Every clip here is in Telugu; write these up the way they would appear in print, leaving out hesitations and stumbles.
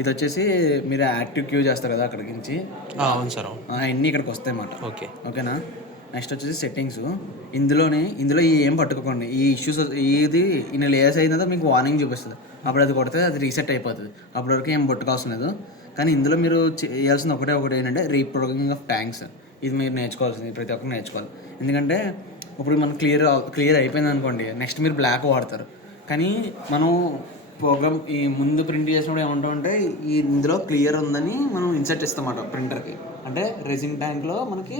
ఇది వచ్చేసి మీరు యాక్టివ్ క్యూ చేస్తారు కదా అక్కడికి నుంచి. అవును సార్. అవన్నీ ఇక్కడికి వస్తాయి అన్నమాట. ఓకే. ఓకేనా. నెక్స్ట్ వచ్చేసి సెట్టింగ్స్. ఇందులో ఏం పట్టుకోకండి. ఈ ఇష్యూస్ ఇది ఇన్ని లేయర్స్ అయిన తర్వాత మీకు వార్నింగ్ చూపిస్తుంది. అప్పుడు అది కొడితే అది రీసెట్ అయిపోతుంది. అప్పటి వరకు ఏం పట్టుకోవాల్సిన లేదు. కానీ ఇందులో మీరు చేయాల్సింది ఒకటి ఏంటంటే రీప్రోగ్రామింగ్ ఆఫ్ ట్యాంక్స్. ఇది మీరు నేర్చుకోవాల్సింది, ప్రతి ఒక్కరు నేర్చుకోవాలి. ఎందుకంటే ఇప్పుడు మనకు క్లియర్ అయిపోయింది అనుకోండి, నెక్స్ట్ మీరు బ్లాక్ వాడతారు. కానీ మనం ప్రోగ్రామ్ ఈ ముందు ప్రింట్ చేసినప్పుడు ఏమంటామంటే ఇందులో క్లియర్ ఉందని మనం ఇన్సర్ట్ ఇస్తామన్నమాట ప్రింటర్కి. అంటే రెజిన్ ట్యాంక్లో మనకి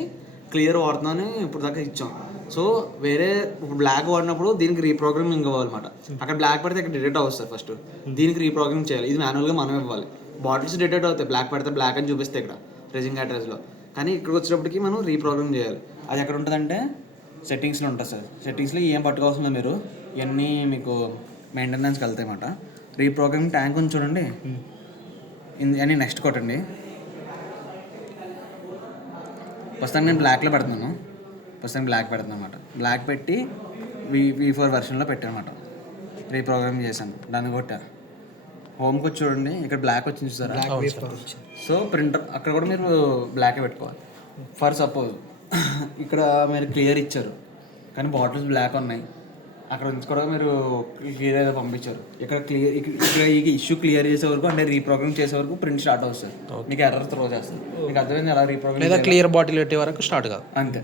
క్లియర్ వాడుతుందని ఇప్పుడు దాకా ఇచ్చాం. సో వేరే ఇప్పుడు బ్లాక్ వాడినప్పుడు దీనికి రీప్రోగ్రామింగ్ ఇవ్వాలన్నమాట. అక్కడ బ్లాక్ పడితే ఇక్కడ డిటెక్ట్ అవుతుంది ఫస్ట్. దీనికి రీప్రోగ్రామింగ్ చేయాలి. ఇది మాన్యువల్గా మనం ఇవ్వాలి. బాటిల్స్ డిటెక్ట్ అవుతాయి, బ్లాక్ పడితే బ్లాక్ అని చూపిస్తే ఇక్కడ రెజిన్ అడ్రస్లో. కానీ ఇక్కడికి వచ్చేటప్పటికి మనం రీప్రోగ్రామ్ చేయాలి. అది ఎక్కడ ఉంటుందంటే సెట్టింగ్స్లో ఉంటుంది సార్. సెట్టింగ్స్లో ఏం పట్టుకోవాల్సిందో మీరు ఇవన్నీ మీకు మెయింటెనెన్స్కి వెళ్తాయి అన్నమాట. రీప్రోగ్రామింగ్ ట్యాంక్ ఉంది చూడండి, అని నెక్స్ట్ కొట్టండి. ప్రస్తుతానికి నేను బ్లాక్లో పెడుతున్నాను. బ్లాక్ పెడుతున్నాను అనమాట. బ్లాక్ పెట్టి V4 వెర్షన్లో పెట్టానమాట. రీప్రోగ్రామింగ్ చేశాను, దాన్ని కొట్టా. హోమ్కి వచ్చి చూడండి, ఇక్కడ బ్లాక్ వచ్చింది చూసారా. సో ప్రింటర్ అక్కడ కూడా మీరు బ్లాకే పెట్టుకోవాలి. ఫర్ సపోజ్ ఇక్కడ మీరు క్లియర్ ఇచ్చారు కానీ బాటిల్స్ బ్లాక్ ఉన్నాయి, అక్కడ నుంచి కూడా మీరు క్లియర్ అయితే పంపించారు. ఇక్కడ ఈ ఇష్యూ క్లియర్ చేసే వరకు, అంటే రీప్రోగ్రామ్ చేసే వరకు ప్రింట్ స్టార్ట్ అవుతుంది సార్. మీకు ఎర్రర్ త్రో చేస్తారు. మీకు అర్థమైంది ఎలా రీప్రోగ్రామ్, లేదా క్లియర్ బాటిల్ పెట్టే వరకు స్టార్ట్ కాదు, అంతే.